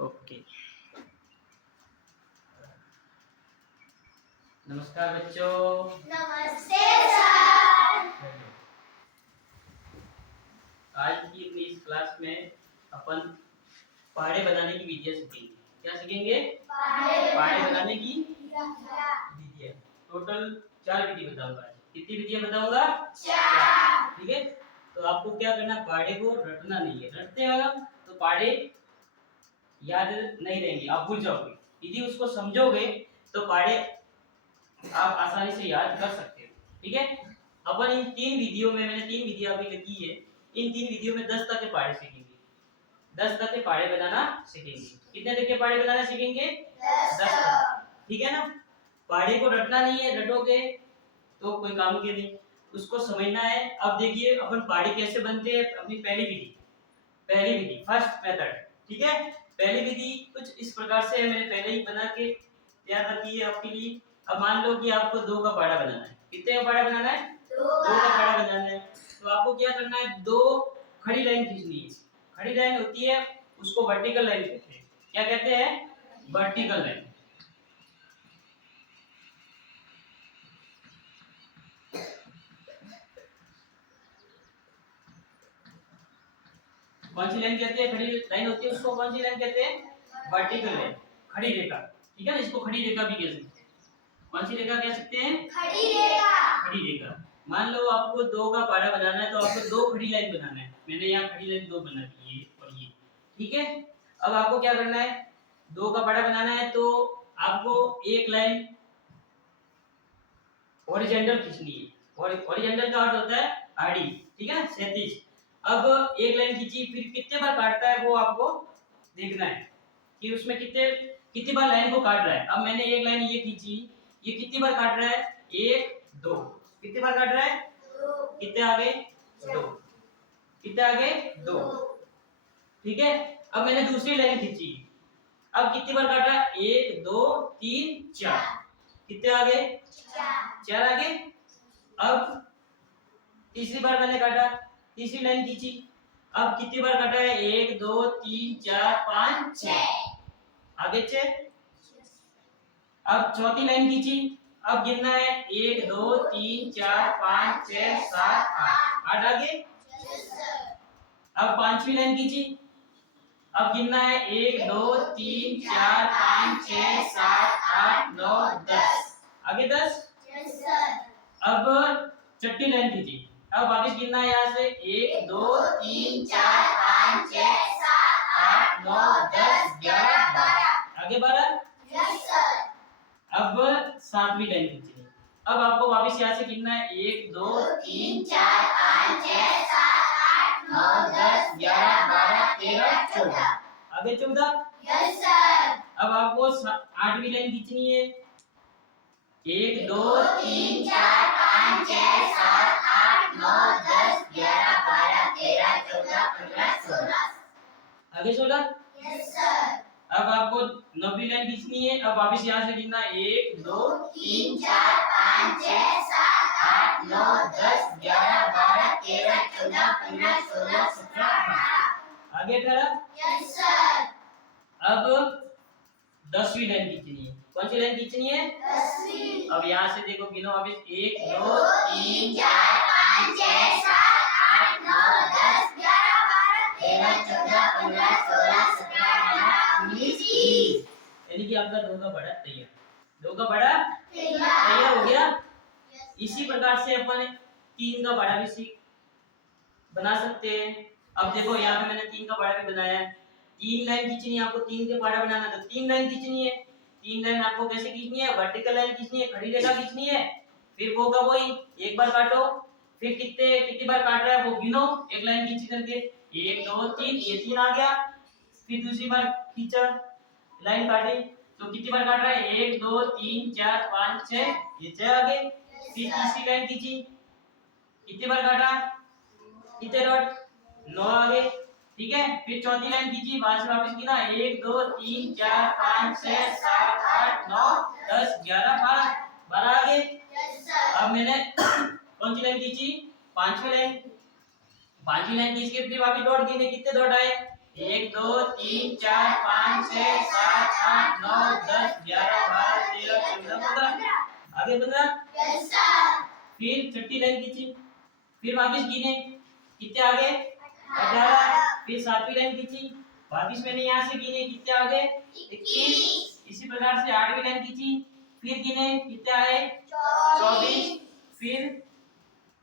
Okay. नमस्कार बच्चों। नमस्ते सर। आज की अपनी इस क्लास में अपन पहाड़े बनाने की विधियां सीखेंगे। क्या सीखेंगे? पहाड़े बनाने की विधियां। टोटल 4 विधि बताऊंगा। कितनी विधियां बताऊंगा? 4। ठीक है। तो आपको क्या करना, पहाड़े को रटना नहीं है। रटते हो तो पहाड़े याद नहीं रहेंगे, आप भूल जाओगे। यदि उसको समझोगे तो पहाड़े आप आसानी से याद कर सकते हो। ठीक है। अपन इन 3 विधियों में, मैंने 3 विधियां अभी की है, इन 3 विधियों में 10 तक के पहाड़े सीखेंगे। 10 तक के पहाड़े बनाना सीखेंगे। कितने तक के पहाड़े बनाना सीखेंगे? 10 तक। ठीक है ना। पहाड़े को रटना नहीं है, रटोगे तो कोई काम के नहीं, उसको समझना है। अब देखिए अपन पहाड़े कैसे बनते हैं। अपनी पहली विधि फर्स्ट मेथड। ठीक है। पहली विधि कुछ इस प्रकार से है, मैंने पहले ही बना के तैयार रखी है आपके लिए। अब मान लो कि आपको 2 का पहाड़ा बनाना है। कितने का पहाड़ा बनाना है? 2 का पहाड़ा बनाना है। तो आपको क्या करना है, 2 खड़ी लाइन खींचनी है। खड़ी लाइन होती है उसको वर्टिकल लाइन कहते हैं। क्या कहते हैं? Vertical line. कौन सी लाइन कहते हैं? खड़ी लाइन होती है उसको कौन सी लाइन कहते हैं? वर्टिकल लाइन, खड़ी रेखा। ठीक है ना, इसको खड़ी रेखा भी कह सकते हैं। कौन सी रेखा कह सकते हैं? खड़ी रेखा। खड़ी रेखा। मान लो आपको 2 का पहाड़ा बनाना है तो आपको 2 खड़ी लाइन बनाना है। मैंने यहाँ खड़ी लाइन 2 बना दी है और ये। ठीक है। अब आपको क्या करना है, 2 का पहाड़ा बनाना है तो आपको एक लाइन हॉरिजॉन्टल खींचनी है। और हॉरिजॉन्टल का अर्थ होता है आड़ी। ठीक है ना, क्षैतिज। अब एक लाइन खींची, फिर कितने बार काटता है वो आपको देखना है कि उसमें कितनी बार लाइन को काट रहा है। अब मैंने एक लाइन ये खींची, ये कितनी बार काट रहा है? 1 2। कितनी बार काट रहा है? 2। कितने आगे? 2। कितने आगे? 2। ठीक है। अब मैंने दूसरी लाइन खींची, अब कितनी बार काटा? 1 2 3 4। कितने आगे? 4 आगे। अब तीसरी बार मैंने काटा, तीसरी लाइन खींची, अब कितनी बार काटा है? 1 2 3 4 5 6। आगे 6। अब चौथी लाइन खींची, अब गिनना है 1 2 3 4 5 6 7 8। 8 आगे। अब पांचवी लाइन खींची, अब गिनना है 1 2 3 4 5 6 7 8 9 10। आगे 10। अब छठी लाइन खींची, अब वापस गिनना है यहाँ से 1 2 3 4 5 6 7 8 9 10 11 12। आगे 12। अब सातवीं लाइन खींचनी, अब आपको वापस यहाँ से गिनना है 1 2 3 4 5 6 7 8 9 10 11 12 13 14। आगे 14। अब आपको 8वीं लाइन खींचनी है, 1 2 3 4 5 6 7 8 9 10 11 12 13 14 15 16। आगे 16। अब आपको 9वीं लाइन खींचनी है, अब वापस यहाँ से गिनना 1 2 3 4 5 6 7 8 9 10 11 12 13 14 15 16 17 18। आगे 18। अब 10वीं लाइन खींचनी है। कौन सी लाइन खींचनी है? 10वीं। अब यहाँ से देखो, गिनो वापस 1 2 3 4 5 6 7 8 9 10 11 12 13 14 15 16 17 18 19 20। यानी कि आपका 2 का पहाड़ा तैयार। 2 का पहाड़ा तैयार हो गया। इसी प्रकार से अपन 3 का पहाड़ा भी बना सकते हैं। अब देखो यहाँ पे मैंने 3 का पहाड़ा भी बनाया है। 3 लाइन खींचनी है आपको, 3 के पहाड़ा बनाना है तो 3 लाइन खींचनी है। 3 लाइन आपको कैसे खींचनी है? वर्टिकल लाइन खींचनी है, खड़ी रेखा खींचनी है। फिर वो का वही एक बार काटो, फिर कितनी बार काट रहा है वो गिनो, एक लाइन खींची करके 1 2 3, ये 3 आ गया। फिर दूसरी बार खींचा, लाइन काटी तो कितनी बार काट रहा है? 1 2 3 4 5 6, ये 6 आ गए। फिर तीसरी लाइन खींची, कितनी बार काटा? कितने डॉट? 9 आ गए। ठीक है। फिर चौथी लाइन खींची, वहां से वापस गिना 1 2 3 4 5 6 7 8 9 10 11 12, 12 आ गए। अब मैंने कौन सी लाइन खींची? पांचवी लाइन खींच के फिर वापस डॉट गिने, कितने डॉट आए? 1 2 3 4 5 6 7 8 9 10 11 12 13 14 15 आगे 15 Yes, sir. फिर छठी लाइन खींची फिर वापस गिने कितने आगे 18 फिर सातवीं लाइन खींची वापस मैंने यहाँ से गिने कितने आगे 21 इसी प्रकार से आठवीं लाइन खींची फिर गिने कितने आए 24 फिर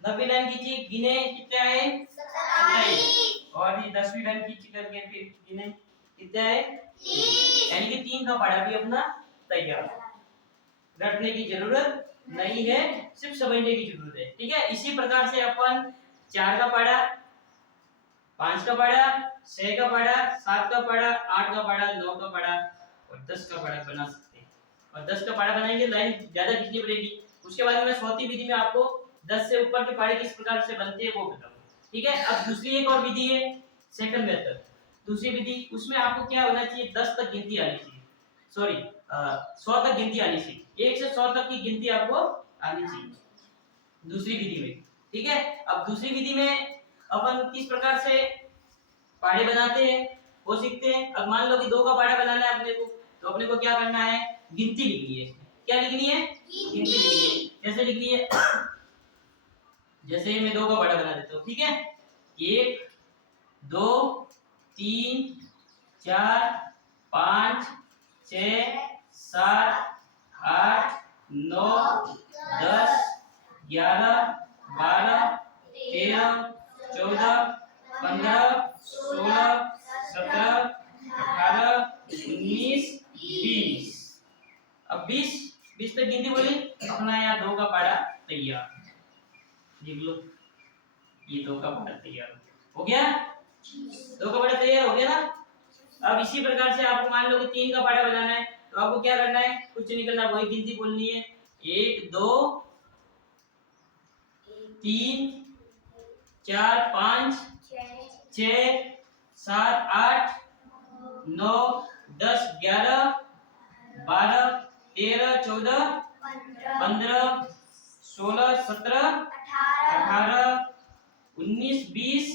9वीं लाइन खींची गिने कितने आए 27 और ये 10वीं लाइन खींची करके फिर गिने कितने आए 30 यानी कि 3 का पढ़ा भी अपना तैयार रटने की जरूरत नहीं है सिर्फ समझने की जरूरत है ठीक है इसी प्रकार से अपन 4 का पढ़ा 5 का पढ़ा 6 का पढ़ा 7 का पढ़ा 8 का पढ़ा 9 का पढ़ा और 10 का पढ़ा बना सकते हैं और 10 का पढ़ा बनाएंगे लाइन ज्यादा खींचनी पड़ेगी उसके बाद में चौथी विधि में आपको 10 से ऊपर के पढ़े किस प्रकार से बनते हैं वो बताऊंगा ठीक है अब दूसरी एक और विधि है सेकंड मेथड दूसरी विधि उसमें आपको क्या होना चाहिए 10 तक गिनती आनी चाहिए सॉरी 100 तक गिनती आनी चाहिए 1 से 100 तक की गिनती आपको आनी चाहिए दूसरी विधि में ठीक है अब दूसरी विधि में अपन किस प्रकार से पाढ़े बनाते हैं वो सीखते हैं अब मान लो कि 2 का पाढ़ा बनाना है अपने को तो अपने को क्या करना है गिनती लिखनी है इसमें क्या लिखनी है गिनती लिखनी है कैसे लिखनी है जैसे मैं 2 का पाढ़ा बना देता हूँ ठीक है 1 2 3 4 5 6 7 8 9 10 11 12 13 14 15 16 17 18 19 20 अब 20 तक गिनती बोली अपना यहाँ 2 का पाढ़ा तैयार लिख लो ये 2 का पाढ़ा तैयार हो गया 2 का पाढ़ा तैयार हो गया ना अब इसी प्रकार से आपको मान लो कि 3 का पाढ़ा बनाना है तो आपको क्या करना है कुछ नहीं करना वही गिनती बोलनी है 1 2 3 4 5 6 7 8 9 10 11 12 13 14 15 16 17 18 19 20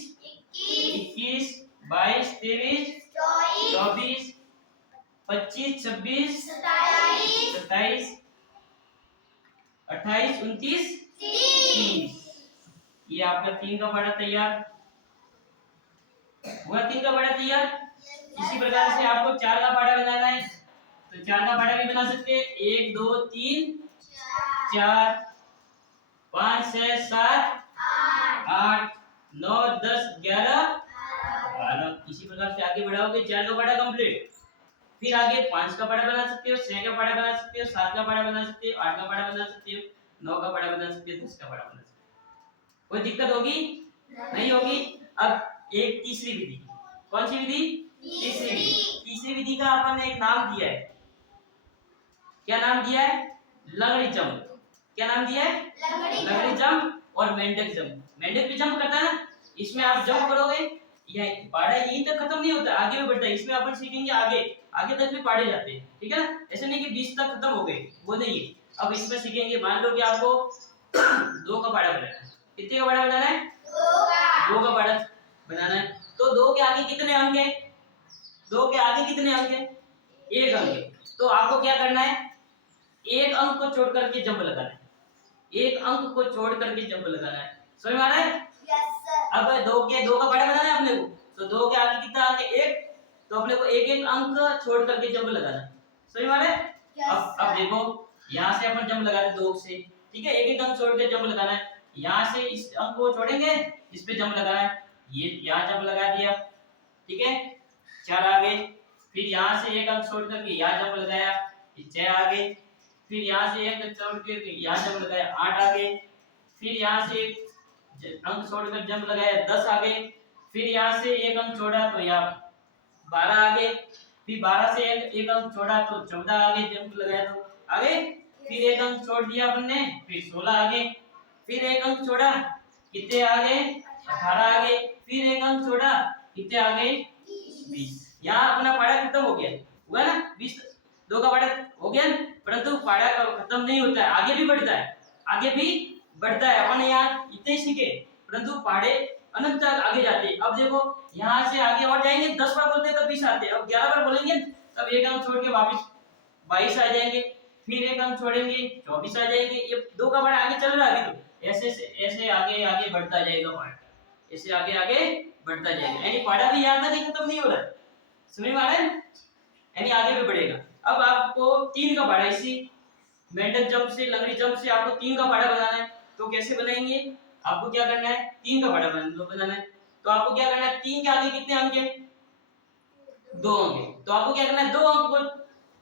21 22 23 24 25 26 27 28 29 30 ये आपका 3 का पाढ़ा तैयार हुआ 3 का पाढ़ा तैयार इसी प्रकार से आपको 4 का पाढ़ा बनाना है तो 4 का पाढ़ा भी बना सकते हैं 1 2 3 4 5 6 7 8 9 10 11 12 इसी प्रकार से आगे बढ़ाओगे 4 का पाढ़ा कंप्लीट फिर आगे 5 का पाढ़ा बना सकते हो 6 का पाढ़ा बना सकते हो 7 का पाढ़ा बना सकते हो 8 का पाढ़ा बना सकते हो 9 का पाढ़ा बना सकते हो 10 का पाढ़ा बना सकते हो कोई दिक्कत होगी नहीं होगी अब एक तीसरी विधि कौन सी विधि तीसरी विधि का अपन ने एक नाम दिया है क्या नाम दिया है लंगड़ी जंप क्या नाम दिया है लंगड़ी जंप और मेंढक जंप मेंढक भी जंप करता है ना इसमें आप जंप करोगे यह पाढ़ा यहीं तक खत्म नहीं होता आगे भी बढ़ता है इसमें अपन सीखेंगे आगे तक भी पाढ़े जाते हैं ठीक है ना ऐसे नहीं कि 20 तक खत्म हो गए वो नहीं है अब इसमें सीखेंगे मान लो कि आपको 2 का पाढ़ा बनाना है कितने का पाढ़ा बनाना है 2 का पाढ़ा बनाना है तो 2 के आगे कितने अंक है 2 के आगे कितने अंक है 1 अंक है तो आपको क्या करना है 1 अंक को छोड़ करके जंप लगाना है 1 अंक को छोड़ करके जंप लगाना है समझ में आ रहा है अब 2 का पाढ़ा बनाना है अपने को तो 2 के आगे कितना अंक है 1 तो अपने को एक अंक छोड़ करके जंप लगाना है समझ में आ रहा है अब देखो यहाँ से अपन जंप लगाते 2 से ठीक है एक अंक छोड़ के जंप लगाना है यहाँ से इस अंक को छोड़ेंगे इस पे जंप लगाना है ये यहाँ जंप लगा दिया ठीक है 4 आ गए फिर यहाँ से एक अंक छोड़ करके यहाँ जंप लगाया 6 आ गए फिर यहाँ से एक छोड़ करके यहाँ जंप लगाया 8 आ गए फिर यहाँ से एक अंक छोड़कर जंप लगाया 10 आ गए फिर यहाँ से एक अंक छोड़ा तो यहाँ 12 आ गए फिर 12 से एक अंक छोड़ा तो 14 आ गए जंप लगाया तो आ गए फिर एक अंक छोड़ दिया अपन ने फिर 16 आ गए फिर एक अंक छोड़ा कितने आ गए 18 आ गए फिर एक अंक छोड़ा कितने आ गए 20 यहाँ अपना पाढ़ा खत्म हो गया हुआ ना 20 2 का पाढ़ा हो गया परंतु पाढ़ा खत्म नहीं होता है आगे भी बढ़ता है अपन यहाँ इतने सीखे परंतु पाढ़े अनंत तक आगे जाते हैं अब देखो यहाँ से आगे और जाएंगे, 10 बार बोलते हैं तब 20 आते हैं, अब 11 बार बोलेंगे तब एक अंक छोड़ के वापस 22 आ जाएंगे, फिर एक अंक छोड़ेंगे 24 आ जाएंगे। ये 2 का पढ़ा आगे चल रहा है अभी, तो ऐसे ऐसे आगे आगे बढ़ता जाएगा पढ़ा, ऐसे आगे आगे बढ़ता जाएगा, यानी पढ़ा भी याद नहीं खत्म नहीं हो रहा है, समझ में आ रहा है, यानी आगे भी बढ़ेगा। अब आपको 3 का पढ़ा, इसी मेंटल जंप से लंगड़ी जंप से आपको 3 का पढ़ा बनाना है, तो कैसे बनाएंगे, आपको क्या करना है, 3 का पढ़ा बनाना है, तो आपको क्या करना है, 3 के आगे कितने अंक है, 2 अंक है, तो आपको क्या करना है, 2 अंक को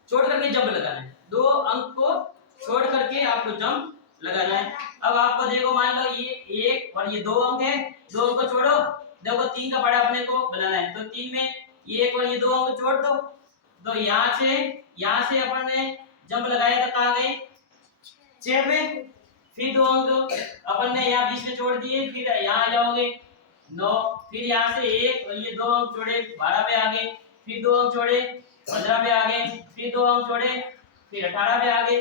छोड़ करके जंप लगाना है, 2 अंक को छोड़ करके आपको जंप लगाना है। अब आपको देखो मान लो ये 1 और ये 2 अंक है, 2 अंक को छोड़ो, देखो 3 का पढ़ा अपने को बनाना है, तो 3 में ये 1 और ये 2 अंक छोड़ दो, तो यहाँ से अपन ने जंप लगाया था, कहाँ गए, 6 पे, फिर 2 अंक अपन ने यहाँ बीच में छोड़ दिए, फिर यहाँ आ जाओगे 9, फिर यहाँ से 1 और ये 2 अंक छोड़े 12 पे आ गए, फिर 2 अंक छोड़े 15 पे आ गए, फिर 2 अंक छोड़े फिर 18 पे आ गए,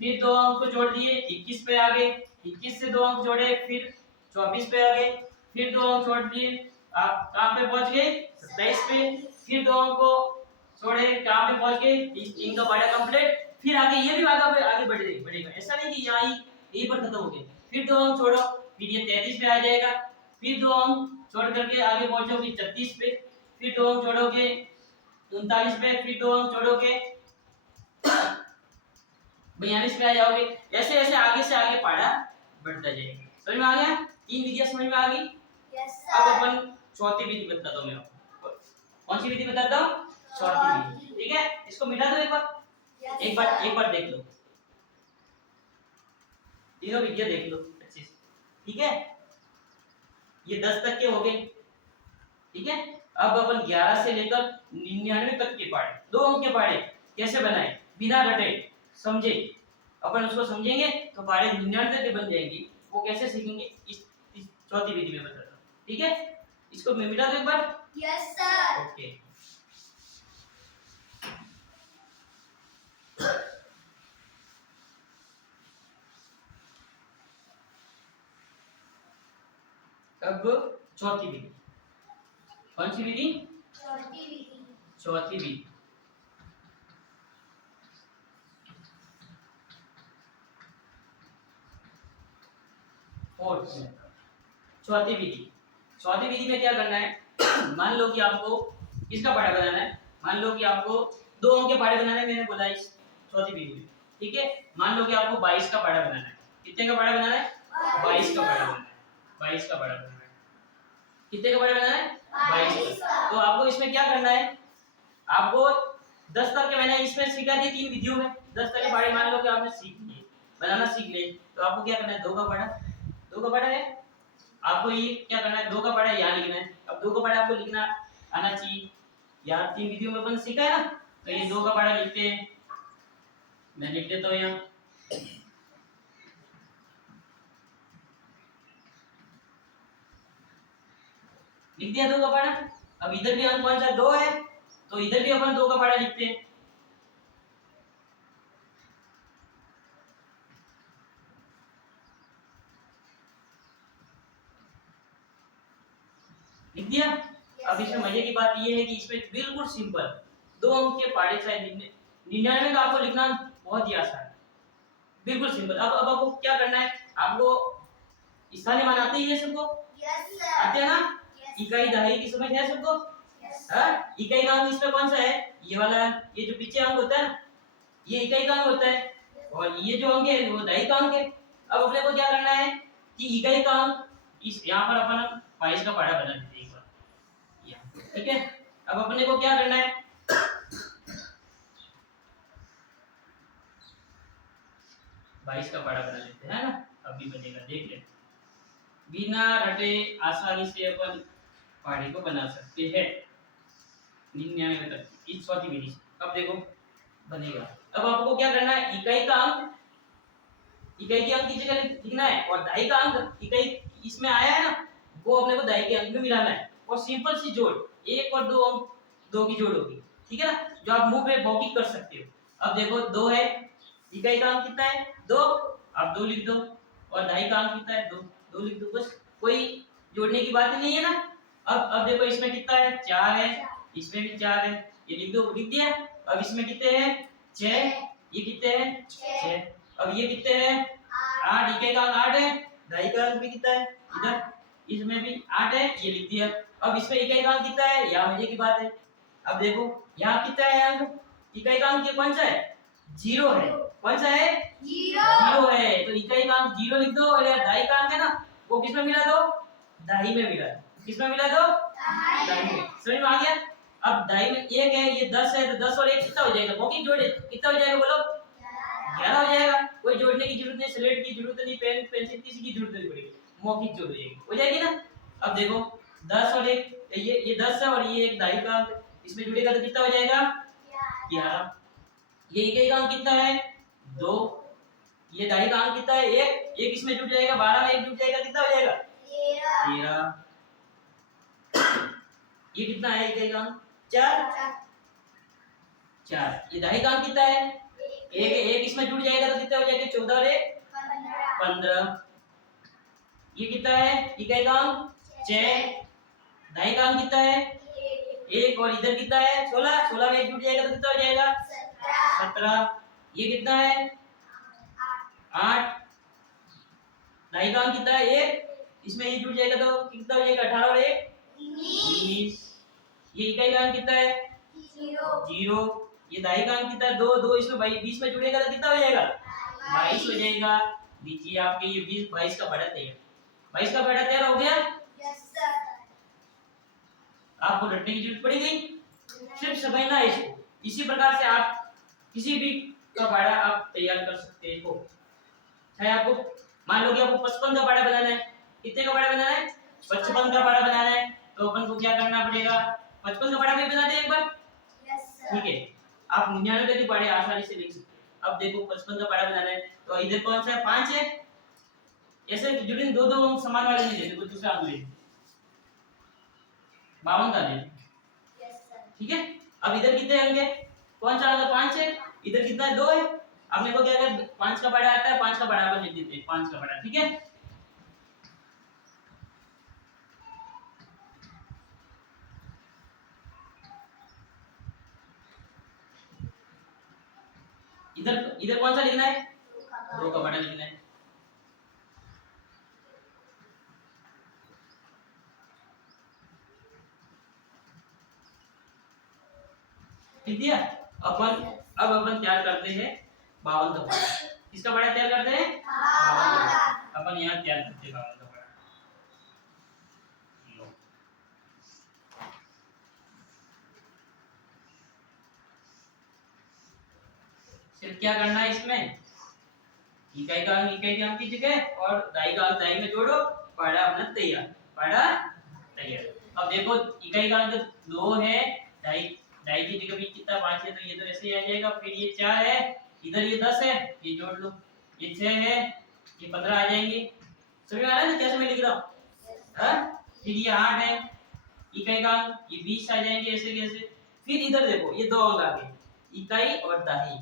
फिर 2 अंक को जोड़ दिए 21 पे आ गए, 21 से 2 अंक जोड़े फिर 24 पे आ गए, फिर 2 अंक छोड़ दिए आप कहाँ पे पहुंच गए, 27 पे, फिर 2 अंक को छोड़े कहाँ पे पहुंच गए, इस 3 का पढ़ा कंप्लीट, फिर आगे ये भी आगे बढ़ेगा, ऐसा नहीं कि यहाँ ही यहीं पर खत्म हो गया, फिर 2 अंक छोड़ो, फिर ये 33 पे आ जाएगा, फिर 2 अंक छोड़ करके आगे पहुंचोगे 36 पे, फिर 2 अंक छोड़ोगे 39 पे, फिर 2 अंक छोड़ोगे 42 पे आ जाओगे, ऐसे ऐसे आगे से आगे पढ़ा बढ़ता जाएगा। समझ में आ गया, 3 विधियां समझ में आ गई। यस अब सर। अपन चौथी विधि बताता हूं मैं आपको, कौन सी विधि बताता हूं, चौथी विधि, ठीक है, इसको मिटा दो एक बार देख लो, तीनों विधियां देख लो अच्छे से, ठीक है, ये 10 तक के हो गए, ठीक है। अब अपन 11 से लेकर 99 तक के पढ़े, 2 अंक के पढ़े कैसे बनाए बिना रटे, समझे, अपन उसको समझेंगे तो पढ़े 99 तक के बन जाएंगे, वो कैसे सीखेंगे इस चौथी विधि में बताता हूं, ठीक है, इसको मैं मिटा दो एक बार, यस सर। ओके। अब चौथी विधि, कौन सी विधि, चौथी विधि। चौथी विधि, चौथी विधि, चौथी विधि में क्या करना है मान लो कि आपको किसका पढ़ा बनाना है, मान लो कि आपको 2 अंक के पढ़े बनाना है, मैंने बोला इस चौथी विधि में, ठीक है, मान लो कि आपको 22 का पढ़ा बनाना है, कितने का पढ़ा बनाना है, 22 का पढ़ा बनाना है, 22 का पढ़ा बनाना है, कितने का पढ़ा बनाना है, 22 का। तो आपको इसमें क्या करना है, आपको 10 तक के मैंने इसमें सिखा दी 3 विधियों में, 10 तक के पढ़े मान लो कि आपने सीख लिए, बनाना सीख लिए, तो आपको क्या करना है, 2 का पढ़ा, 2 का पढ़ा है, आपको ये क्या करना है, 2 का पढ़ा यहाँ लिखना है, अब 2 का पढ़ा आपको लिखना आना चाहिए, यहाँ 3 विधियों में अपन सीखा है ना, तो ये 2 का पढ़ा लिखते हैं, मैं लिख देता हूँ यहाँ, लिख दिया 2 का पढ़ा। अब इधर भी अंक कौन सा 2 है, तो इधर भी अपन 2 का पढ़ा लिखते हैं, लिख दिया। अब इसमें मजे की बात ये है कि इसमें बिल्कुल सिंपल 2 अंक के पढ़े चाहे लिखने, 99 का आपको लिखना बहुत ही आसान है, बिल्कुल सिंपल। अब आपको क्या करना है, आपको स्थानीय मान आते ही है सबको, यस सर। आते हैं ना, Yes. इकाई दहाई की समझ है सबको, यस हाँ, इकाई का अंक इसमें कौन सा है, ये वाला, ये जो पीछे अंक होता है ना, ये इकाई का अंक होता है, और ये जो अंक है वो दहाई का अंक है। अब अपने को क्या करना है कि इकाई का अंक इस यहाँ पर अपन 22 का पढ़ा बना देते हैं एक बार, ठीक है। अब अपने को क्या करना है, 22 का पढ़ा बना लेते हैं, है ना, अभी बनेगा, देख ले, बिना रटे आसानी से अपन पहाड़ी को बना सकते हैं 99 तक इस चौथी विधि से। अब देखो बनेगा, अब आपको क्या करना है, इकाई का अंक इकाई के अंक की जगह लिखना है, और दहाई का अंक इकाई इसमें आया है ना, वो अपने को दहाई के अंक में मिलाना है, और सिंपल सी जोड़ 1 और 2 अंक 2 की जोड़ होगी, ठीक है ना, जो आप मुंह पे मौखिक कर सकते हो। अब देखो 2 है, इकाई का अंक कितना है 2, आप 2 लिख दो, और दहाई का अंक कितना है 2, 2 लिख दो, बस, कोई जोड़ने की बात ही नहीं है ना, अब देखो इसमें कितना है, 4 है, इसमें भी 4 है, ये लिख दो, लिख दिया। अब इसमें कितने हैं, 6, ये कितने हैं, 6। अब ये कितने हैं, 8, इकाई का अंक 8 है, ढाई का अंक भी कितना है इधर, इसमें भी 8 है, ये लिख दिया। अब इसमें इकाई का अंक कितना है, यहाँ मजे की बात है। अब देखो यहाँ कितना है अंक, इकाई का अंक ये कौन सा है, 0 है, कौन सा है, 0 है, तो इकाई का अंक 0 लिख दो। और यार ढाई का अंक है ना, वो किसमें मिला दो, ढाई में मिला, किसमें मिला दो, ढाई में। समझ में आ गया। अब ढाई में 1 है, ये 10 है, तो 10 और 1 कितना हो जाएगा, मौखिक जोड़े कितना हो जाएगा बोलो, 11 हो जाएगा। कोई जोड़ने की जरूरत नहीं, स्लेट की जरूरत नहीं, पेन पेंसिल किसी की जरूरत नहीं पड़ेगी, मौखिक जोड़ जाएगी, हो जाएगी ना। अब देखो 10 और 1, ये 10 है और ये एक ढाई का अंक, इसमें जुड़ेगा तो कितना हो जाएगा, 11। ये इकाई का अंक कितना है, 2, ये ढाई का अंक कितना है, 1, एक इसमें जुड़ जाएगा, 12 में 1 जुड़ जाएगा, कितना हो जाएगा, 13। ये कितना है इकाई का अंक, 4। ये ढाई का अंक कितना है, एक इसमें जुड़ जाएगा तो कितना हो जाएगा, 14 और 1 15। ये कितना है इकाई का अंक, 6। ढाई का अंक कितना है, 1, और इधर कितना है, 16, 16 में 1 जुड़ जाएगा तो कितना हो जाएगा, 17। ये कितना है, 8। ढाई का अंक कितना है, 1, इसमें ये जुड़ जाएगा तो कितना हो जाएगा, 18 और 1 19। ये इकाई का अंक कितना है, 0। ये ढाई का अंक कितना है, 2, 2 इसमें 20 में जुड़ेगा तो कितना हो जाएगा, 22 हो जाएगा। लीजिए आपके ये 20 22 का बड़ा तैयार, 22 का बड़ा तैयार हो गया। आपको रटने की जरूरत पड़ेगी, सिर्फ समझना है इसको। इसी प्रकार से आप किसी भी का बाड़ा आप तैयार कर सकते हो। चाहे आपको मान लो कि आपको 55 का बाड़ा बनाना है, कितने का बाड़ा बनाना है, 55 का बाड़ा बनाना है, तो अपन को क्या करना पड़ेगा, 55 का बाड़ा भी बना दे एक बार, ठीक है। आप 99 के बाड़े आसानी से लिख सकते हैं। अब देखो 55 का बाड़ा बनाना है, तो इधर कौन सा है, 5 है, ऐसे जुड़े दो दो समान वाले नहीं देते, कुछ दूसरा अंक ले 52 का ले, ठीक है। अब इधर कितने अंक है, कौन सा अंक 5 है, इधर कितना है, 2 है। अब मेरे को क्या कर, 5 का बड़ा आता है, 5 का बड़ा अपन लिख देते हैं, 5 का बड़ा, ठीक है। इधर इधर कौन सा लिखना है, 2 का बड़ा लिखना है। लिख दिया। अब अपन तैयार करते हैं 52 का बड़ा। किसका बड़ा तैयार करते हैं, 52 का। अपन यहाँ तैयार करते हैं 52 का बड़ा। सिर्फ क्या करना है इसमें, इकाई का अंक की जगह और ढाई का अंक ढाई में जोड़ो, पढ़ा अपना तैयार, पढ़ा तैयार। अब देखो इकाई का अंक 2 है, ढाई ढाई की जगह भी कितना 5 है, तो ये तो ऐसे ही आ जाएगा। फिर ये 4 है, इधर ये 10 है, ये जोड़ लो, ये 6 है, ये 15 आ जाएंगे। समझ में आ रहा है ना कैसे मैं लिख रहा हूँ। फिर ये 8 है, इकाई का अंक ये 20 आ जाएंगे, ऐसे कैसे। फिर इधर देखो ये 2 अंक आ गए, इकाई और दहाई।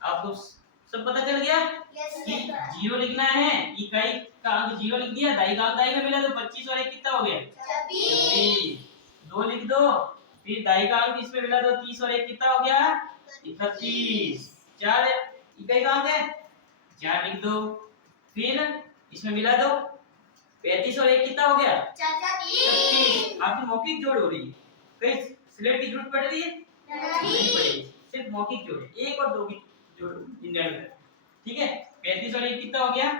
आपको सब पता चल गया कि 0 लिखना है, इकाई का अंक 0 लिख दिया, ढाई का अंक ढाई में मिला तो 25 और 1 कितना हो गया, 26। 2 लिख दो, फिर ढाई का अंक इसमें मिला तो 30 और 1 कितना हो गया, 31। 4 इकाई का अंक है, 4 लिख दो, फिर इसमें मिला दो 35 और 1 कितना हो गया, 36। आपकी मौखिक जोड़ हो रही है, फिर स्लेट की जरूरत पड़ रही है, नहीं पड़ेगी, सिर्फ मौखिक जोड़ है, 1 और 2 की जोड़ इंडियन, ठीक है। 35 और 1 कितना हो गया,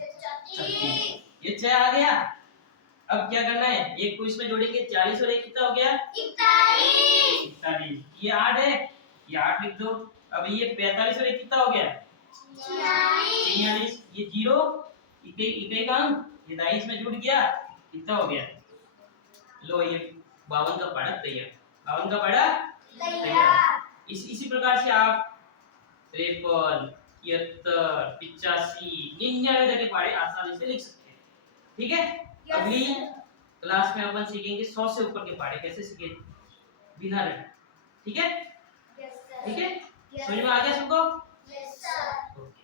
36। ये 6 आ गया। अब क्या करना है, एक को इसमें जोड़ेंगे, 40 और 1 कितना हो गया, 41। ये 8 है, ये 8 लिख दो। अब ये 45 और 1 कितना हो गया, 46। ये 0 इकाई का अंक, ये ढाई इसमें जुड़ गया, कितना हो गया, लो ये 52 का पढ़ा तैयार, 52 का पढ़ा तैयार। इसी प्रकार से आप 53, 73, 85, 99 के पढ़े आसानी से लिख सकते हैं, ठीक है। अगली क्लास में अपन सीखेंगे 100 से ऊपर के पढ़े कैसे सीखे बिना रटे, ठीक है, ठीक है। समझ में आ गया सबको, ओके।